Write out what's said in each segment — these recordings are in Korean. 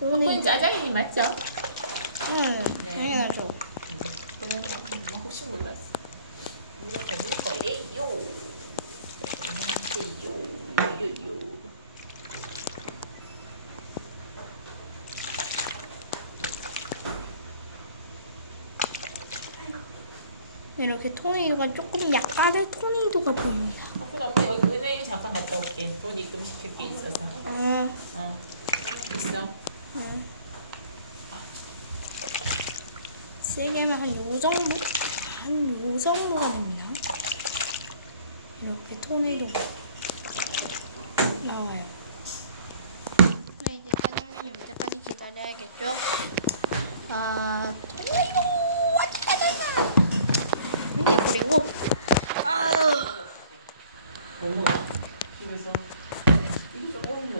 토니 짜장이 맞죠? 응, 당연하죠. 혹시 몰랐어. 이렇게 토네이도가 조금 약간의 토네이도가 보입니다. 이거 은행에 잠깐 갔다 올게. 돈 입금 시킬 게 있어서. 있어. 세게 하면 한 요 정도? 한 요 정도가 됩니다. 이렇게 토네이도가 나와요. 이제 때까지 기다려야겠죠? 토네이도 왔다. 그리고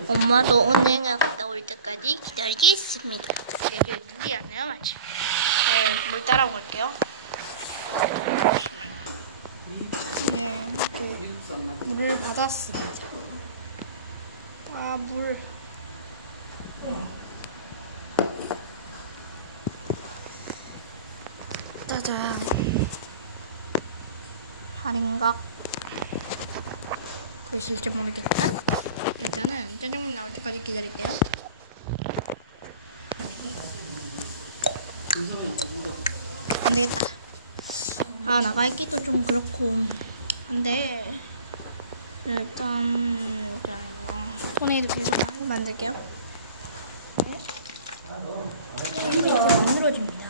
엄마도 은행에 갔다 올 때까지 기다리겠습니다. 이게 물이 안 나요, 마치. 네, 물 따라 올게요. 이렇게 물을 받았습니다. 물. 짜잔. 아닌가? 보실지 모르겠다. 일단은 짜장면 나올 때까지 기다릴게요. 나가 있기도 좀 그렇고. 근데 일단 토네이도 계속 만들게요. 네. 이렇게 만들어집니다.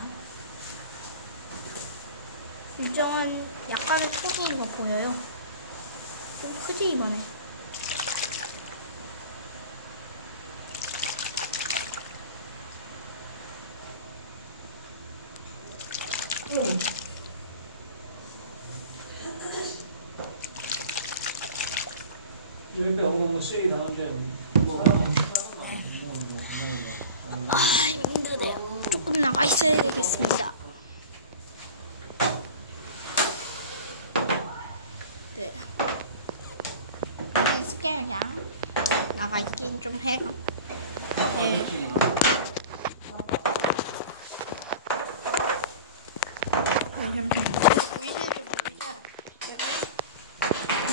일정한 약간의 토도가 보여요. 좀 크지 이번에. 일단 뭐 세일 하는데 힘드네요. 조금 남아 있어야 되겠습니다. 스케일이랑 나가 있긴 좀 해. 네.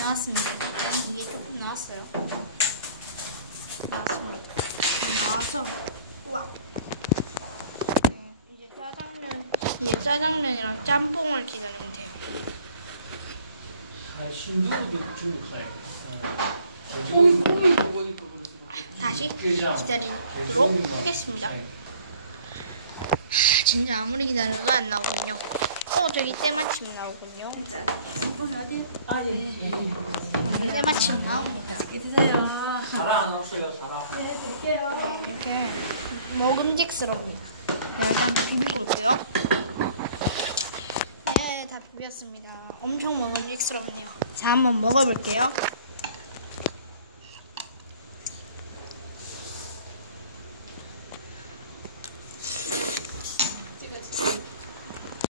나왔습니다. 이게 조금 나왔어요. 나왔어. 우와. 네, 이제 짜장면이랑 짬뽕을 기다리면 돼요. 신두부도 중국사에 콩이 다시 기다리도록 하겠습니다. 진짜 아무리 기다려도 안 나오군요. 저기 때마침 나오군요. 때마침 나옵니다. 맛있게 드세요. 사라 하나 없어요. 사라. 네, 드릴게요. 이렇게 먹음직스럽니다. 일단 비비고요. 네, 다 비볐습니다. 엄청 먹음직스럽네요. 자, 한번 먹어볼게요.